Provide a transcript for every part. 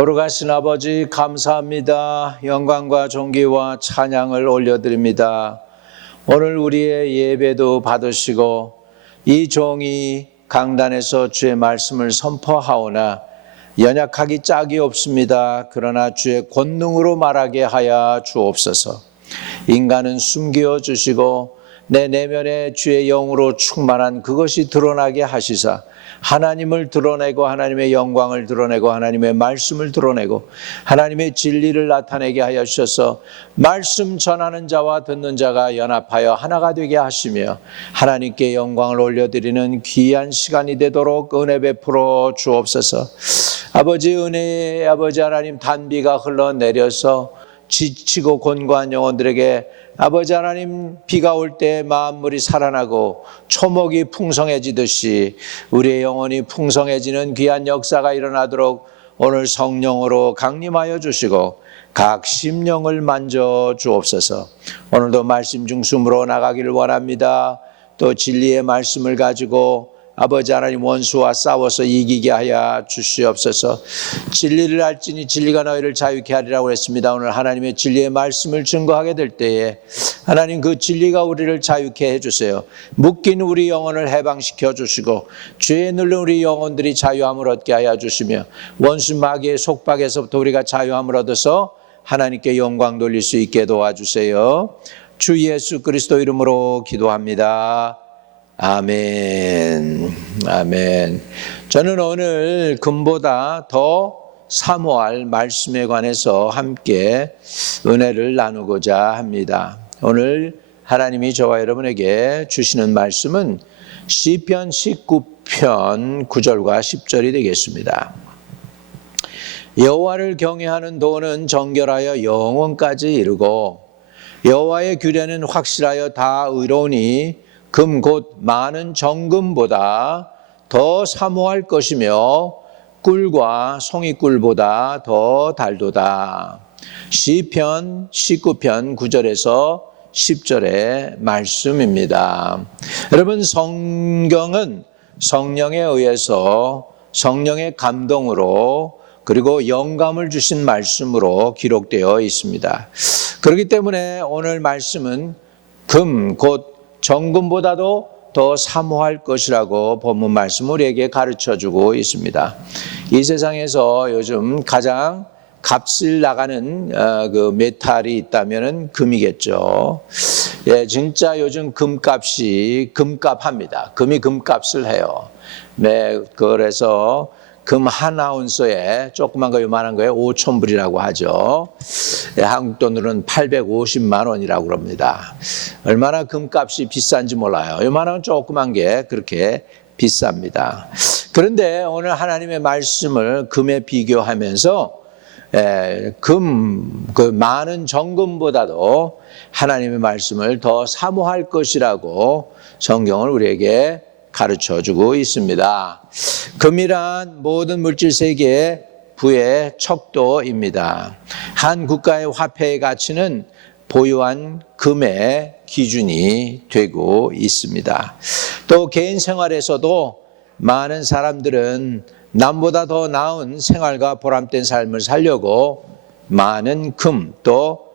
거룩하신 아버지 감사합니다. 영광과 존귀와 찬양을 올려드립니다. 오늘 우리의 예배도 받으시고 이 종이 강단에서 주의 말씀을 선포하오나 연약하기 짝이 없습니다. 그러나 주의 권능으로 말하게 하여 주옵소서. 인간은 숨겨 주시고 내 내면에 주의 영으로 충만한 그것이 드러나게 하시사 하나님을 드러내고 하나님의 영광을 드러내고 하나님의 말씀을 드러내고 하나님의 진리를 나타내게 하여 주셔서 말씀 전하는 자와 듣는 자가 연합하여 하나가 되게 하시며 하나님께 영광을 올려드리는 귀한 시간이 되도록 은혜 베풀어 주옵소서. 아버지 은혜의 아버지 하나님 단비가 흘러내려서 지치고 곤고한 영혼들에게 아버지 하나님 비가 올 때 만물이 살아나고 초목이 풍성해지듯이 우리의 영혼이 풍성해지는 귀한 역사가 일어나도록 오늘 성령으로 강림하여 주시고 각 심령을 만져 주옵소서. 오늘도 말씀 중심으로 나가기를 원합니다. 또 진리의 말씀을 가지고 아버지 하나님 원수와 싸워서 이기게 하여 주시옵소서. 진리를 알지니 진리가 너희를 자유케 하리라고 했습니다. 오늘 하나님의 진리의 말씀을 증거하게 될 때에 하나님 그 진리가 우리를 자유케 해주세요. 묶인 우리 영혼을 해방시켜 주시고 죄에 눌린 우리 영혼들이 자유함을 얻게 하여 주시며 원수 마귀의 속박에서부터 우리가 자유함을 얻어서 하나님께 영광 돌릴 수 있게 도와주세요. 주 예수 그리스도 이름으로 기도합니다. 아멘. 아멘. 저는 오늘 금보다 더 사모할 말씀에 관해서 함께 은혜를 나누고자 합니다. 오늘 하나님이 저와 여러분에게 주시는 말씀은 시편 19편 9절과 10절이 되겠습니다. 여호와를 경외하는 도는 정결하여 영원까지 이르고 여호와의 규례는 확실하여 다 의로우니 금 곧 많은 정금보다 더 사모할 것이며 꿀과 송이꿀보다 더 달도다. 시편 19편 9절에서 10절의 말씀입니다. 여러분, 성경은 성령에 의해서 성령의 감동으로 그리고 영감을 주신 말씀으로 기록되어 있습니다. 그렇기 때문에 오늘 말씀은 금 곧 정금보다도 더 사모할 것이라고 본문 말씀 우리에게 가르쳐주고 있습니다. 이 세상에서 요즘 가장 값을 나가는 그 메탈이 있다면 금이겠죠. 예, 진짜 요즘 금값이 금값합니다. 금이 금값을 해요. 네, 그래서 금 한 아운스에 조그만 거 요만한 거에 5,000불이라고 하죠. 예, 한국 돈으로는 850만 원이라고 그럽니다. 얼마나 금값이 비싼지 몰라요. 요만한 조그만 게 그렇게 비쌉니다. 그런데 오늘 하나님의 말씀을 금에 비교하면서 그 많은 정금보다도 하나님의 말씀을 더 사모할 것이라고 성경을 우리에게 가르쳐주고 있습니다. 금이란 모든 물질 세계의 부의 척도입니다. 한 국가의 화폐의 가치는 보유한 금의 기준이 되고 있습니다. 또 개인 생활에서도 많은 사람들은 남보다 더 나은 생활과 보람된 삶을 살려고 많은 금 또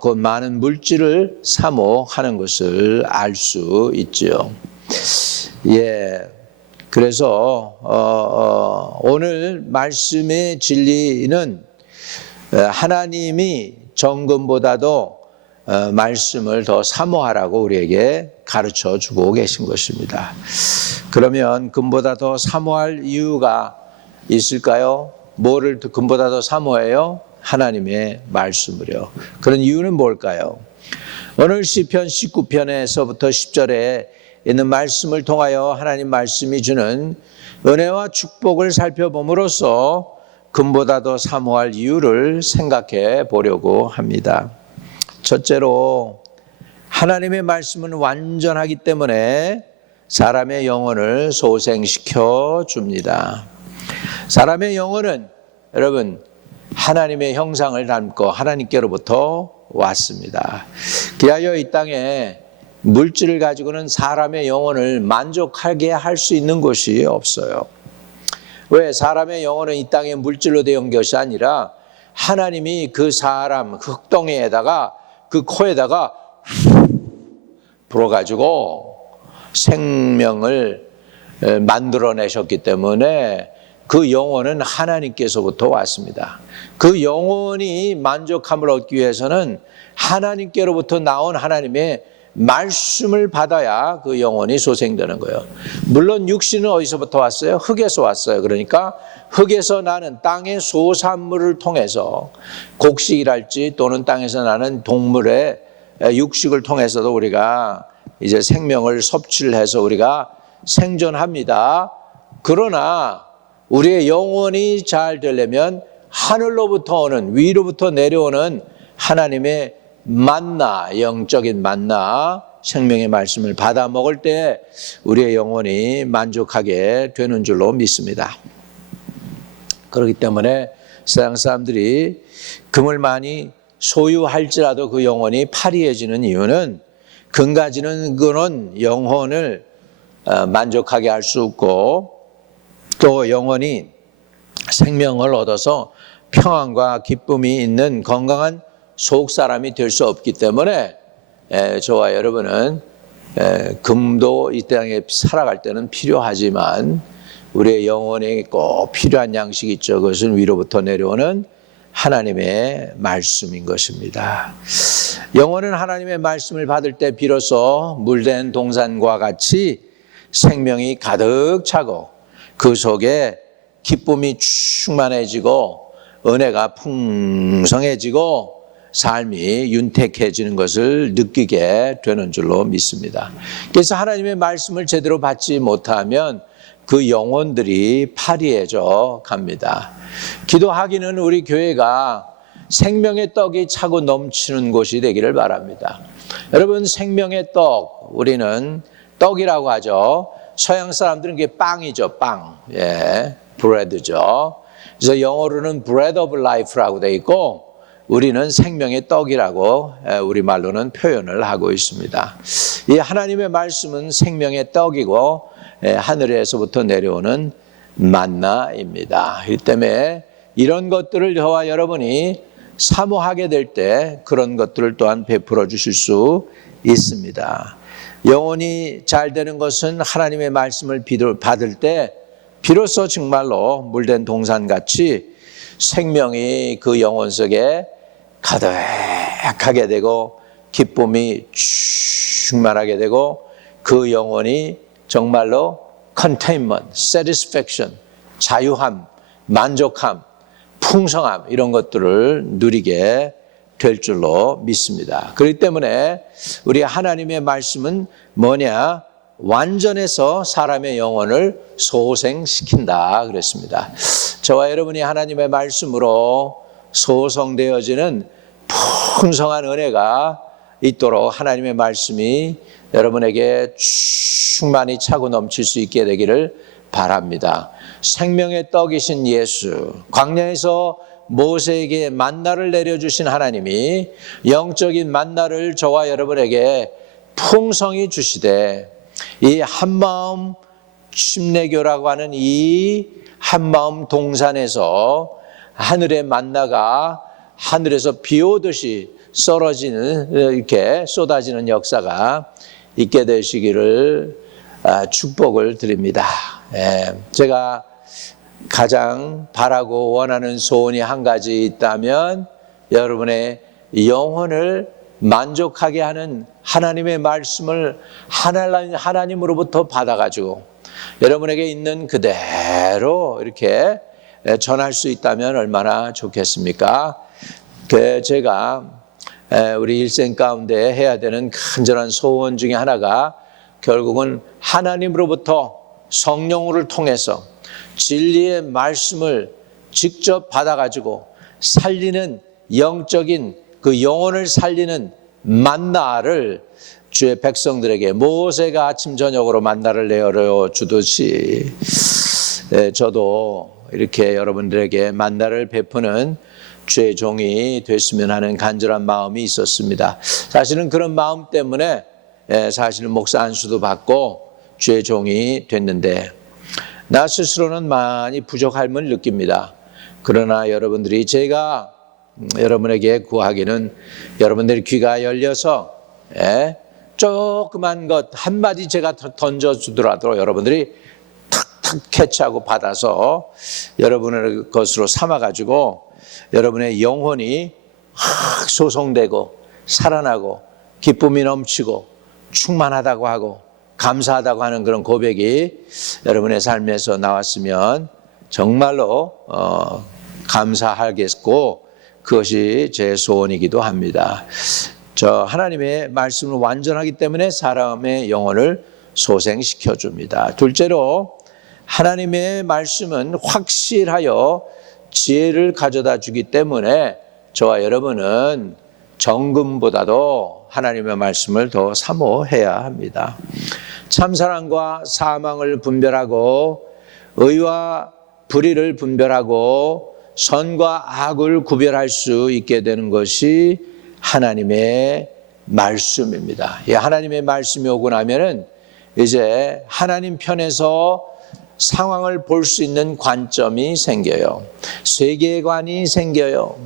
그 많은 물질을 사모하는 것을 알 수 있죠. 예, 그래서 오늘 말씀의 진리는 하나님이 정금보다도 말씀을 더 사모하라고 우리에게 가르쳐주고 계신 것입니다. 그러면 금보다 더 사모할 이유가 있을까요? 뭐를 금보다 더 사모해요? 하나님의 말씀을요. 그런 이유는 뭘까요? 오늘 시편 19편에서부터 10절에 있는 말씀을 통하여 하나님 말씀이 주는 은혜와 축복을 살펴봄으로써 금보다 더 사모할 이유를 생각해 보려고 합니다. 첫째로 하나님의 말씀은 완전하기 때문에 사람의 영혼을 소생시켜 줍니다. 사람의 영혼은 여러분 하나님의 형상을 닮고 하나님께로부터 왔습니다. 그리하여 이 땅에 물질을 가지고는 사람의 영혼을 만족하게 할 수 있는 것이 없어요. 왜? 사람의 영혼은 이 땅의 물질로 되어 것이 아니라 하나님이 그 사람 그 흙덩이에다가 그 코에다가 불어가지고 생명을 만들어내셨기 때문에 그 영혼은 하나님께서부터 왔습니다. 그 영혼이 만족함을 얻기 위해서는 하나님께로부터 나온 하나님의 말씀을 받아야 그 영혼이 소생되는 거예요. 물론 육신은 어디서부터 왔어요? 흙에서 왔어요. 그러니까 흙에서 나는 땅의 소산물을 통해서 곡식이랄지 또는 땅에서 나는 동물의 육식을 통해서도 우리가 이제 생명을 섭취를 해서 우리가 생존합니다. 그러나 우리의 영혼이 잘 되려면 하늘로부터 오는, 위로부터 내려오는 하나님의 만나, 영적인 만나, 생명의 말씀을 받아 먹을 때 우리의 영혼이 만족하게 되는 줄로 믿습니다. 그렇기 때문에 세상 사람들이 금을 많이 소유할지라도 그 영혼이 파리해지는 이유는 금 가지는 그런 영혼을 만족하게 할 수 없고 또 영혼이 생명을 얻어서 평안과 기쁨이 있는 건강한 속사람이 될 수 없기 때문에 저와 여러분은 금도 이 땅에 살아갈 때는 필요하지만 우리의 영혼에 꼭 필요한 양식이 있죠. 그것은 위로부터 내려오는 하나님의 말씀인 것입니다. 영혼은 하나님의 말씀을 받을 때 비로소 물된 동산과 같이 생명이 가득 차고 그 속에 기쁨이 충만해지고 은혜가 풍성해지고 삶이 윤택해지는 것을 느끼게 되는 줄로 믿습니다. 그래서 하나님의 말씀을 제대로 받지 못하면 그 영혼들이 파리해져 갑니다. 기도하기는 우리 교회가 생명의 떡이 차고 넘치는 곳이 되기를 바랍니다. 여러분, 생명의 떡, 우리는 떡이라고 하죠. 서양 사람들은 그게 빵이죠, 빵. 예, 브레드죠. 그래서 영어로는 bread of life라고 돼 있고 우리는 생명의 떡이라고 우리말로는 표현을 하고 있습니다. 이 하나님의 말씀은 생명의 떡이고 하늘에서부터 내려오는 만나입니다. 이 때문에 이런 것들을 저와 여러분이 사모하게 될 때 그런 것들을 또한 베풀어 주실 수 있습니다. 영혼이 잘 되는 것은 하나님의 말씀을 받을 때 비로소 정말로 물된 동산같이 생명이 그 영혼 속에 가득하게 되고 기쁨이 충만하게 되고 그 영혼이 정말로 contentment, satisfaction, 자유함, 만족함, 풍성함 이런 것들을 누리게 될 줄로 믿습니다. 그렇기 때문에 우리 하나님의 말씀은 뭐냐? 완전해서 사람의 영혼을 소생시킨다 그랬습니다. 저와 여러분이 하나님의 말씀으로 소성되어지는 풍성한 은혜가 있도록 하나님의 말씀이 여러분에게 충만히 차고 넘칠 수 있게 되기를 바랍니다. 생명의 떡이신 예수, 광야에서 모세에게 만나를 내려주신 하나님이 영적인 만나를 저와 여러분에게 풍성히 주시되 이 한마음 침례교라고 하는 이 한마음 동산에서 하늘의 만나가 하늘에서 비 오듯이 쏟아지는 이렇게 쏟아지는 역사가 있게 되시기를 축복을 드립니다. 제가 가장 바라고 원하는 소원이 한 가지 있다면 여러분의 영혼을 만족하게 하는 하나님의 말씀을 하나님으로부터 받아가지고 여러분에게 있는 그대로 이렇게 전할 수 있다면 얼마나 좋겠습니까? 제가 우리 일생 가운데 해야 되는 간절한 소원 중에 하나가 결국은 하나님으로부터 성령을 통해서 진리의 말씀을 직접 받아가지고 살리는 영적인 그 영혼을 살리는 만나를 주의 백성들에게 모세가 아침 저녁으로 만나를 내어 주듯이 저도 이렇게 여러분들에게 만나를 베푸는 주의 종이 됐으면 하는 간절한 마음이 있었습니다. 사실은 그런 마음 때문에 사실은 목사 안수도 받고 주의 종이 됐는데 나 스스로는 많이 부족함을 느낍니다. 그러나 여러분들이 제가 여러분에게 구하기는 여러분들이 귀가 열려서 조그만 것 한마디 제가 던져주더라도 여러분들이 탁탁 캐치하고 받아서 여러분의 것으로 삼아가지고 여러분의 영혼이 확 소송되고 살아나고 기쁨이 넘치고 충만하다고 하고 감사하다고 하는 그런 고백이 여러분의 삶에서 나왔으면 정말로 감사하겠고 그것이 제 소원이기도 합니다. 저 하나님의 말씀은 완전하기 때문에 사람의 영혼을 소생시켜 줍니다. 둘째로 하나님의 말씀은 확실하여 지혜를 가져다 주기 때문에 저와 여러분은 정금보다도 하나님의 말씀을 더 사모해야 합니다. 참사랑과 사망을 분별하고 의와 불의를 분별하고 선과 악을 구별할 수 있게 되는 것이 하나님의 말씀입니다. 하나님의 말씀이 오고 나면은 이제 하나님 편에서 상황을 볼 수 있는 관점이 생겨요. 세계관이 생겨요.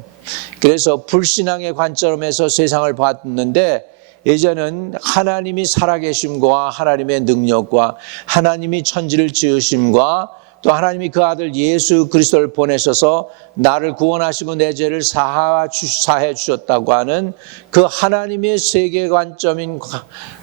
그래서 불신앙의 관점에서 세상을 봤는데 이제는 하나님이 살아계심과 하나님의 능력과 하나님이 천지를 지으심과 또 하나님이 그 아들 예수 그리스도를 보내셔서 나를 구원하시고 내 죄를 사해 주셨다고 하는 그 하나님의 세계관점인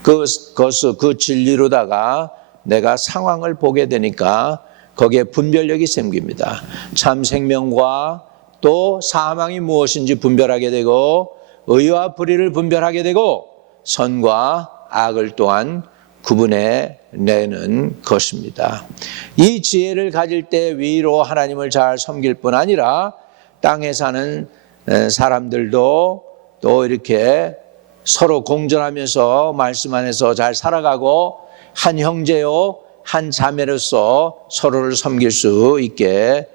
그 진리로다가 내가 상황을 보게 되니까 거기에 분별력이 생깁니다. 참 생명과 또 사망이 무엇인지 분별하게 되고 의와 불의를 분별하게 되고 선과 악을 또한 구분해 내는 것입니다. 이 지혜를 가질 때 위로 하나님을 잘 섬길 뿐 아니라 땅에 사는 사람들도 또 이렇게 서로 공존하면서 말씀 안에서 잘 살아가고 한 형제요 한 자매로서 서로를 섬길 수 있게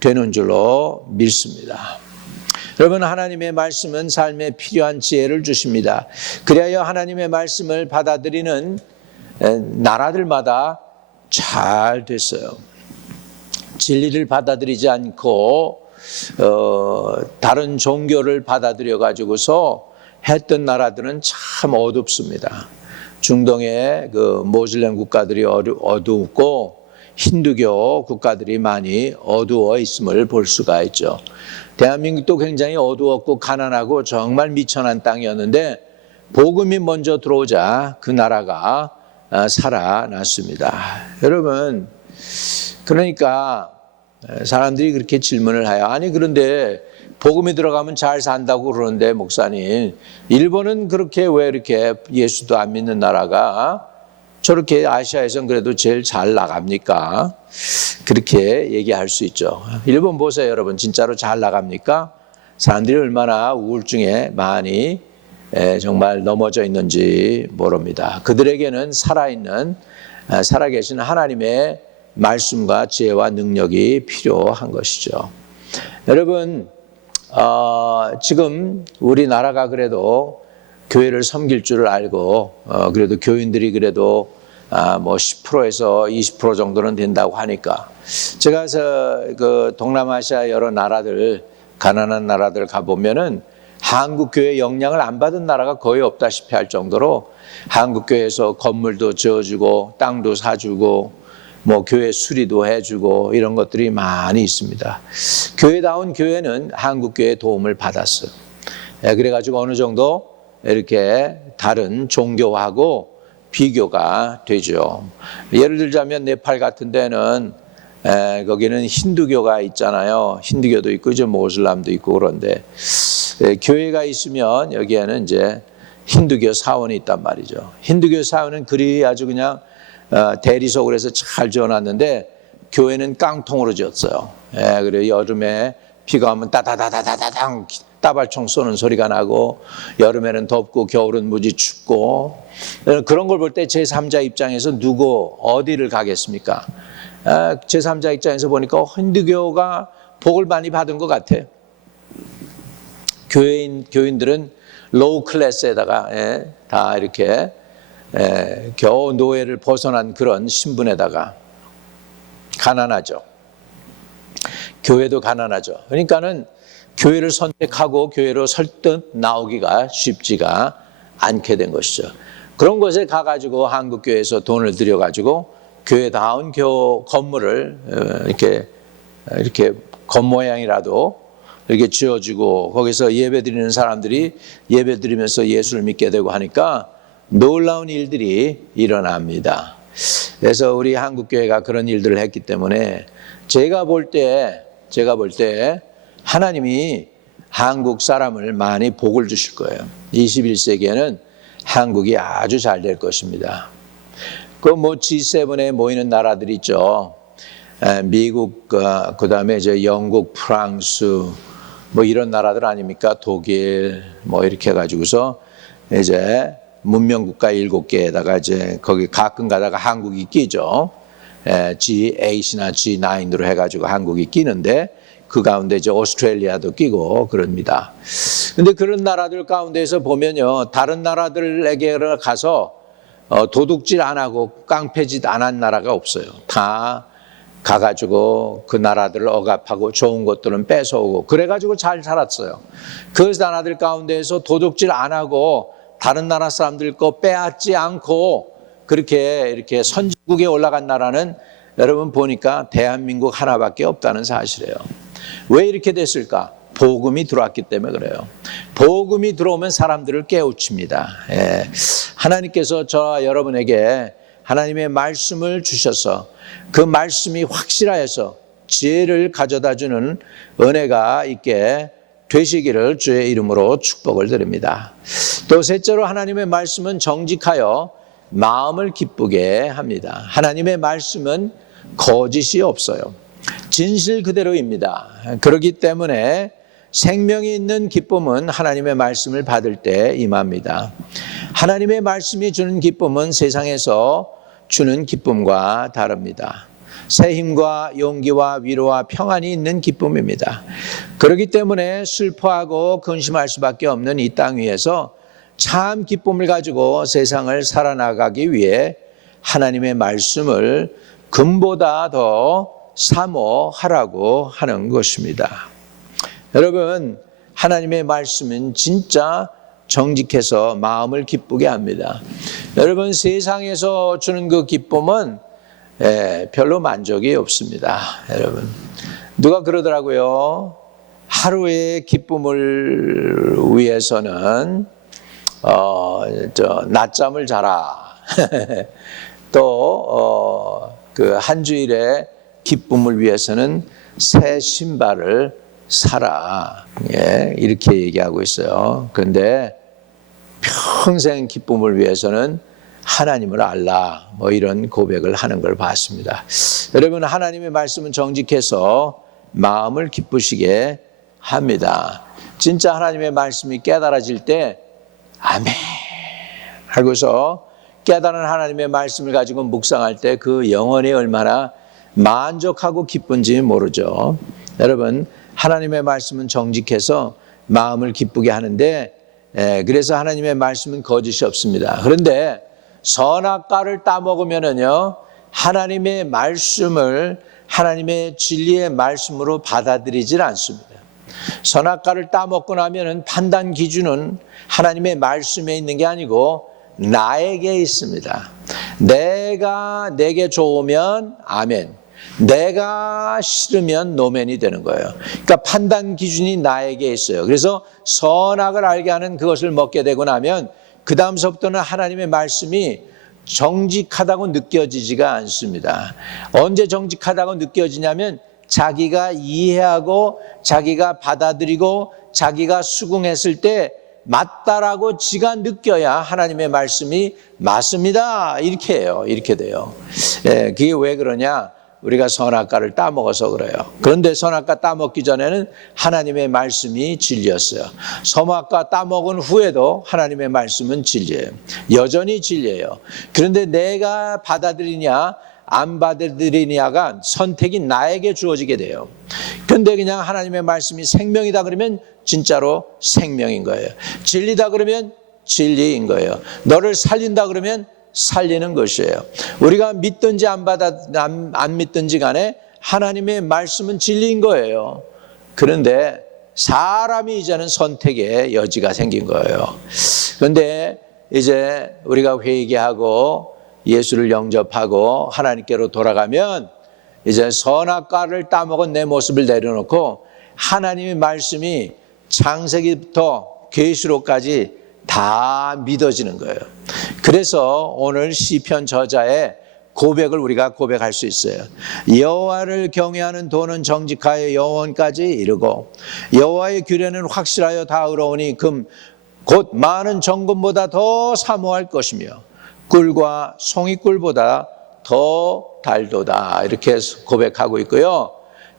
되는 줄로 믿습니다. 여러분, 하나님의 말씀은 삶에 필요한 지혜를 주십니다. 그래야 하나님의 말씀을 받아들이는 나라들마다 잘 됐어요. 진리를 받아들이지 않고 다른 종교를 받아들여 가지고서 했던 나라들은 참 어둡습니다. 중동의 그 모슬렘 국가들이 어두웠고 힌두교 국가들이 많이 어두워 있음을 볼 수가 있죠. 대한민국도 굉장히 어두웠고 가난하고 정말 미천한 땅이었는데 복음이 먼저 들어오자 그 나라가 살아났습니다. 여러분, 그러니까 사람들이 그렇게 질문을 해요. 아니 그런데 복음이 들어가면 잘 산다고 그러는데 목사님, 일본은 그렇게 왜 이렇게 예수도 안 믿는 나라가 저렇게 아시아에서는 그래도 제일 잘 나갑니까? 그렇게 얘기할 수 있죠. 일본 보세요, 여러분. 진짜로 잘 나갑니까? 사람들이 얼마나 우울증에 많이 정말 넘어져 있는지 모릅니다. 그들에게는 살아계신 하나님의 말씀과 지혜와 능력이 필요한 것이죠. 여러분, 지금 우리나라가 그래도 교회를 섬길 줄을 알고 그래도 교인들이 그래도 뭐 10%에서 20% 정도는 된다고 하니까 제가 그 동남아시아 여러 나라들, 가난한 나라들 가보면은 한국 교회 영향을 안 받은 나라가 거의 없다시피 할 정도로 한국 교회에서 건물도 지어주고 땅도 사주고 뭐 교회 수리도 해주고 이런 것들이 많이 있습니다. 교회다운 교회는 한국 교회의 도움을 받았어요. 그래가지고 어느 정도 이렇게 다른 종교하고 비교가 되죠. 예를 들자면 네팔 같은 데는 거기는 힌두교가 있잖아요. 힌두교도 있고 이제 모슬람도 있고 그런데 교회가 있으면 여기에는 이제 힌두교 사원이 있단 말이죠. 힌두교 사원은 그리 아주 그냥 대리석으로 해서 잘 지어놨는데 교회는 깡통으로 지었어요. 그래서 여름에 비가 오면 따다다다다당 따발총 쏘는 소리가 나고 여름에는 덥고 겨울은 무지 춥고 그런 걸 볼 때 제3자 입장에서 누구 어디를 가겠습니까? 제3자 입장에서 보니까 힌두교가 복을 많이 받은 것 같아. 교인들은 로우 클래스에다가 다 이렇게 겨우 노예를 벗어난 그런 신분에다가 가난하죠. 교회도 가난하죠. 그러니까는 교회를 선택하고 교회로 설득 나오기가 쉽지가 않게 된 것이죠. 그런 곳에 가가지고 한국교회에서 돈을 들여가지고 교회다운 건물을 이렇게 겉모양이라도 이렇게 지어주고 거기서 예배드리는 사람들이 예배드리면서 예수를 믿게 되고 하니까 놀라운 일들이 일어납니다. 그래서 우리 한국교회가 그런 일들을 했기 때문에 제가 볼 때 하나님이 한국 사람을 많이 복을 주실 거예요. 21세기에는 한국이 아주 잘 될 것입니다. 그 G7에 모이는 나라들 있죠. 미국, 그 다음에 영국, 프랑스, 이런 나라들 아닙니까? 독일, 이렇게 해가지고서 이제 문명국가 7개에다가 거기 가끔 가다가 한국이 끼죠. G8이나 G9으로 해가지고 한국이 끼는데 그 가운데 오스트레일리아도 끼고 그럽니다. 근데 그런 나라들 가운데서 보면요. 다른 나라들에게 가서 도둑질 안 하고 깡패짓 안 한 나라가 없어요. 다 가가지고 그 나라들을 억압하고 좋은 것들은 뺏어오고 그래가지고 잘 살았어요. 그 나라들 가운데에서 도둑질 안 하고 다른 나라 사람들 거 빼앗지 않고 그렇게 이렇게 선진국에 올라간 나라는 여러분 보니까 대한민국 하나밖에 없다는 사실이에요. 왜 이렇게 됐을까? 복음이 들어왔기 때문에 그래요. 복음이 들어오면 사람들을 깨우칩니다. 하나님께서 저와 여러분에게 하나님의 말씀을 주셔서 그 말씀이 확실하여서 지혜를 가져다주는 은혜가 있게 되시기를 주의 이름으로 축복을 드립니다. 또 셋째로 하나님의 말씀은 정직하여 마음을 기쁘게 합니다. 하나님의 말씀은 거짓이 없어요. 진실 그대로입니다. 그렇기 때문에 생명이 있는 기쁨은 하나님의 말씀을 받을 때 임합니다. 하나님의 말씀이 주는 기쁨은 세상에서 주는 기쁨과 다릅니다. 새 힘과 용기와 위로와 평안이 있는 기쁨입니다. 그렇기 때문에 슬퍼하고 근심할 수밖에 없는 이 땅 위에서 참 기쁨을 가지고 세상을 살아나가기 위해 하나님의 말씀을 금보다 더 사모하라고 하는 것입니다. 여러분, 하나님의 말씀은 진짜 정직해서 마음을 기쁘게 합니다. 여러분, 세상에서 주는 그 기쁨은 별로 만족이 없습니다. 여러분, 누가 그러더라고요. 하루의 기쁨을 위해서는 낮잠을 자라. 또 그 한 주일의 기쁨을 위해서는 새 신발을 사라. 이렇게 얘기하고 있어요. 그런데 평생 기쁨을 위해서는 하나님을 알라. 이런 고백을 하는 걸 봤습니다. 여러분, 하나님의 말씀은 정직해서 마음을 기쁘시게 합니다. 진짜 하나님의 말씀이 깨달아질 때 아멘 하고서 깨달은 하나님의 말씀을 가지고 묵상할 때 그 영혼이 얼마나 만족하고 기쁜지 모르죠. 여러분, 하나님의 말씀은 정직해서 마음을 기쁘게 하는데 그래서 하나님의 말씀은 거짓이 없습니다. 그런데 선악과를 따먹으면은요, 하나님의 말씀을 하나님의 진리의 말씀으로 받아들이질 않습니다. 선악과를 따먹고 나면은 판단 기준은 하나님의 말씀에 있는 게 아니고 나에게 있습니다. 내게 좋으면 아멘, 내가 싫으면 노멘이 되는 거예요. 그러니까 판단 기준이 나에게 있어요. 그래서 선악을 알게 하는 그것을 먹게 되고 나면 그 다음서부터는 하나님의 말씀이 정직하다고 느껴지지가 않습니다. 언제 정직하다고 느껴지냐면 자기가 이해하고 자기가 받아들이고 자기가 수긍했을 때 맞다라고 지가 느껴야 하나님의 말씀이 맞습니다. 이렇게 해요. 이렇게 돼요. 그게 왜 그러냐? 우리가 선악과를 따먹어서 그래요. 그런데 선악과 따먹기 전에는 하나님의 말씀이 진리였어요. 선악과 따먹은 후에도 하나님의 말씀은 진리예요. 여전히 진리예요. 그런데 내가 받아들이냐 안 받아들이냐가 선택이 나에게 주어지게 돼요. 그런데 그냥 하나님의 말씀이 생명이다 그러면 진짜로 생명인 거예요. 진리다 그러면 진리인 거예요. 너를 살린다 그러면 살리는 것이에요. 우리가 믿든지 안 믿든지 간에 하나님의 말씀은 진리인 거예요. 그런데 사람이 이제는 선택의 여지가 생긴 거예요. 그런데 이제 우리가 회개하고 예수를 영접하고 하나님께로 돌아가면 이제 선악과를 따먹은 내 모습을 내려놓고 하나님의 말씀이 창세기부터 계시록까지 다 믿어지는 거예요. 그래서 오늘 시편 저자의 고백을 우리가 고백할 수 있어요. 여호와를 경외하는 도는 정직하여 영원까지 이르고 여호와의 규례는 확실하여 다 의로우니 곧 많은 정금보다 더 사모할 것이며 꿀과 송이꿀보다 더 달도다. 이렇게 고백하고 있고요.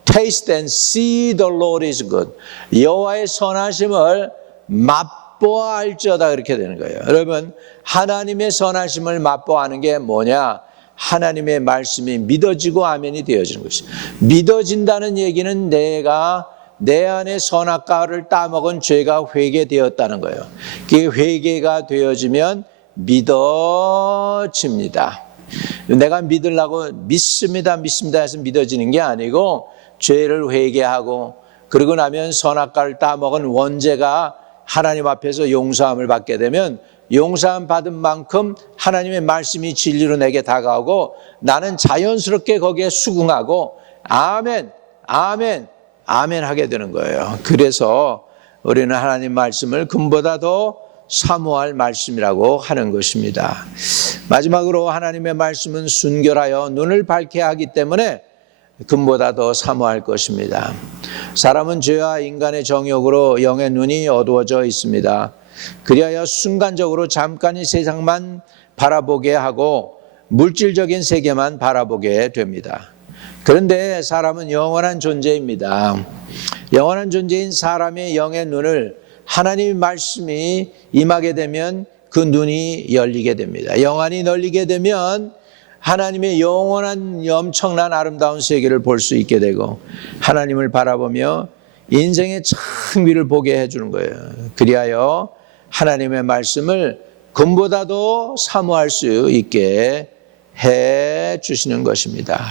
Taste and see the Lord is good. 여호와의 선하심을 맛보아 알지어다. 이렇게 되는 거예요. 여러분, 하나님의 선하심을 맛보아하는 게 뭐냐? 하나님의 말씀이 믿어지고 아멘이 되어지는 것이죠. 믿어진다는 얘기는 내가 내 안에 선악과를 따먹은 죄가 회개되었다는 거예요. 그게 회개가 되어지면 믿어집니다. 내가 믿으려고 믿습니다 해서 믿어지는 게 아니고 죄를 회개하고 그러고 나면 선악과를 따먹은 원죄가 하나님 앞에서 용서함을 받게 되면 용서함 받은 만큼 하나님의 말씀이 진리로 내게 다가오고 나는 자연스럽게 거기에 수긍하고 아멘, 아멘, 아멘 하게 되는 거예요. 그래서 우리는 하나님 말씀을 금보다 더 사모할 말씀이라고 하는 것입니다. 마지막으로 하나님의 말씀은 순결하여 눈을 밝게 하기 때문에 금보다 더 사모할 것입니다. 사람은 죄와 인간의 정욕으로 영의 눈이 어두워져 있습니다. 그리하여 순간적으로 잠깐 이 세상만 바라보게 하고 물질적인 세계만 바라보게 됩니다. 그런데 사람은 영원한 존재입니다. 영원한 존재인 사람의 영의 눈을 하나님의 말씀이 임하게 되면 그 눈이 열리게 됩니다. 영안이 열리게 되면 하나님의 영원한 엄청난 아름다운 세계를 볼 수 있게 되고 하나님을 바라보며 인생의 창미를 보게 해주는 거예요. 그리하여 하나님의 말씀을 금보다도 사모할 수 있게 해 주시는 것입니다.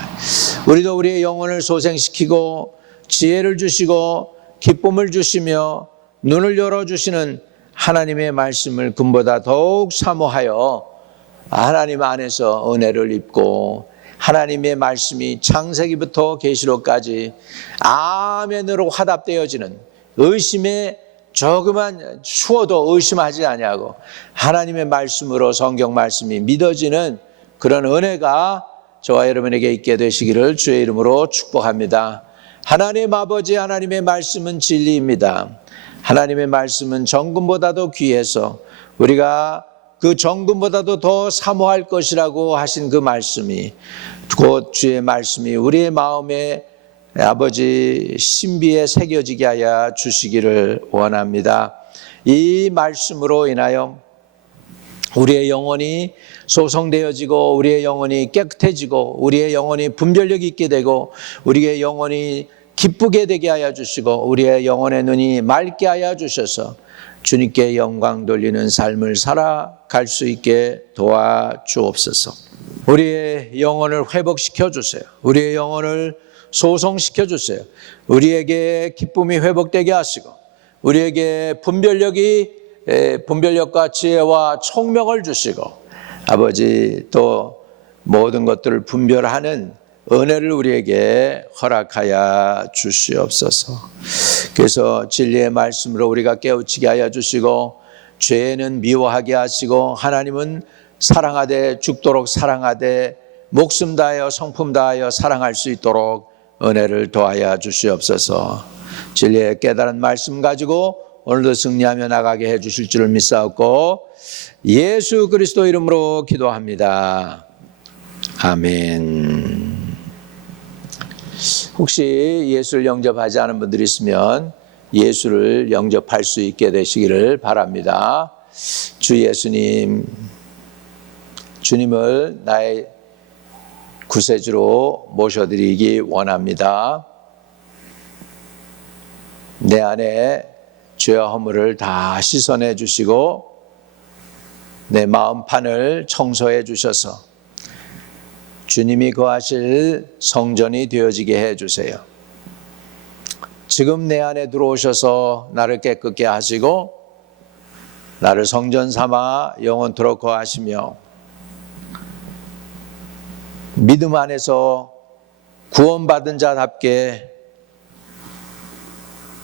우리도 우리의 영혼을 소생시키고 지혜를 주시고 기쁨을 주시며 눈을 열어주시는 하나님의 말씀을 금보다 더욱 사모하여 하나님 안에서 은혜를 입고 하나님의 말씀이 창세기부터 계시록까지 아멘으로 화답되어지는 의심에 조그만 추워도 의심하지 아니하고 하나님의 말씀으로 성경 말씀이 믿어지는 그런 은혜가 저와 여러분에게 있게 되시기를 주의 이름으로 축복합니다. 하나님 아버지, 하나님의 말씀은 진리입니다. 하나님의 말씀은 정금보다도 귀해서 우리가 그 정금보다도 더 사모할 것이라고 하신 그 말씀이 곧 주의 말씀이 우리의 마음에 아버지 신비에 새겨지게 하여 주시기를 원합니다. 이 말씀으로 인하여 우리의 영혼이 소성되어지고 우리의 영혼이 깨끗해지고 우리의 영혼이 분별력이 있게 되고 우리의 영혼이 기쁘게 되게 하여 주시고 우리의 영혼의 눈이 맑게 하여 주셔서 주님께 영광 돌리는 삶을 살아갈 수 있게 도와주옵소서. 우리의 영혼을 회복시켜 주세요. 우리의 영혼을 소성시켜 주세요. 우리에게 기쁨이 회복되게 하시고 우리에게 분별력과 지혜와 총명을 주시고 아버지 또 모든 것들을 분별하는 은혜를 우리에게 허락하여 주시옵소서. 그래서 진리의 말씀으로 우리가 깨우치게 하여 주시고 죄는 미워하게 하시고 하나님은 사랑하되 죽도록 사랑하되 목숨 다하여 성품 다하여 사랑할 수 있도록 은혜를 더하여 주시옵소서. 진리의 깨달은 말씀 가지고 오늘도 승리하며 나가게 해 주실 줄을 믿사옵고 예수 그리스도 이름으로 기도합니다. 아멘. 혹시 예수를 영접하지 않은 분들이 있으면 예수를 영접할 수 있게 되시기를 바랍니다. 주 예수님, 주님을 나의 구세주로 모셔드리기 원합니다. 내 안에 죄와 허물을 다 씻어내 주시고 내 마음판을 청소해 주셔서 주님이 거하실 성전이 되어지게 해 주세요. 지금 내 안에 들어오셔서 나를 깨끗게 하시고 나를 성전 삼아 영원토록 거하시며 믿음 안에서 구원받은 자답게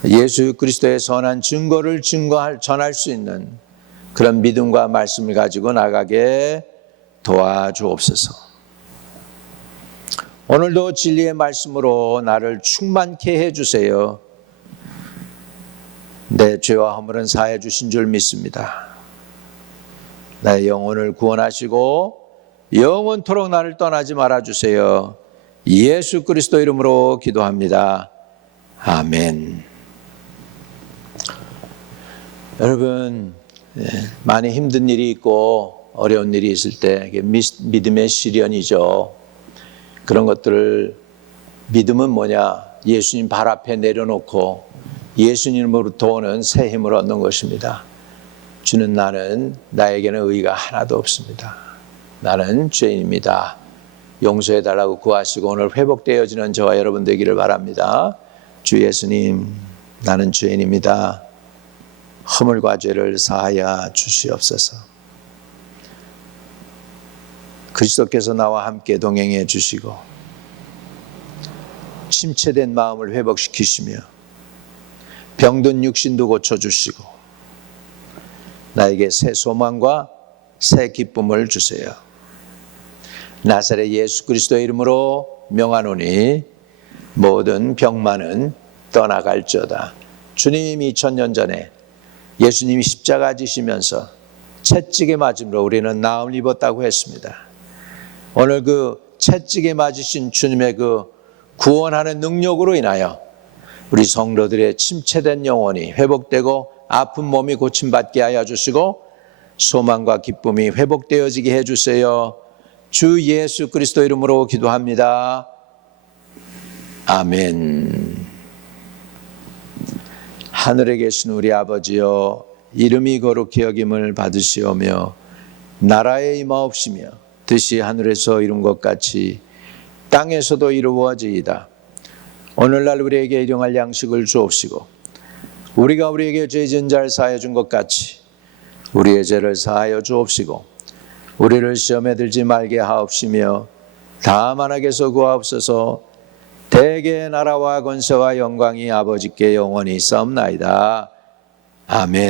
예수 그리스도의 선한 증거를 전할 수 있는 그런 믿음과 말씀을 가지고 나가게 도와주옵소서. 오늘도 진리의 말씀으로 나를 충만케 해주세요. 내 죄와 허물은 사해 주신 줄 믿습니다. 나의 영혼을 구원하시고 영원토록 나를 떠나지 말아주세요. 예수 그리스도 이름으로 기도합니다. 아멘. 여러분, 많이 힘든 일이 있고 어려운 일이 있을 때 믿음의 시련이죠. 그런 것들을 믿음은 뭐냐? 예수님 발 앞에 내려놓고 예수님으로부터 오는 새 힘을 얻는 것입니다. 주는 나에게는 의의가 하나도 없습니다. 나는 죄인입니다. 용서해달라고 구하시고 오늘 회복되어지는 저와 여러분 되기를 바랍니다. 주 예수님, 나는 죄인입니다. 허물과 죄를 사하여 주시옵소서. 그리스도께서 나와 함께 동행해 주시고 침체된 마음을 회복시키시며 병든 육신도 고쳐주시고 나에게 새 소망과 새 기쁨을 주세요. 나사렛 예수 그리스도의 이름으로 명하노니 모든 병만은 떠나갈지어다. 주님이 2000년 전에 예수님이 십자가 지시면서 채찍에 맞음으로 우리는 나음을 입었다고 했습니다. 오늘 그 채찍에 맞으신 주님의 그 구원하는 능력으로 인하여 우리 성도들의 침체된 영혼이 회복되고 아픈 몸이 고침받게 하여 주시고 소망과 기쁨이 회복되어지게 해주세요. 주 예수 그리스도 이름으로 기도합니다. 아멘. 하늘에 계신 우리 아버지여, 이름이 거룩히 여김을 받으시오며 나라에 임하옵시며 뜻이 하늘에서 이룬 것 같이 땅에서도 이루어지이다. 오늘날 우리에게 일용할 양식을 주옵시고 우리가 우리에게 죄 지은 자를 사하여 준 것 같이 우리의 죄를 사하여 주옵시고 우리를 시험에 들지 말게 하옵시며 다만 악에서 구하옵소서. 대개 나라와 권세와 영광이 아버지께 영원히 있사옵나이다. 아멘.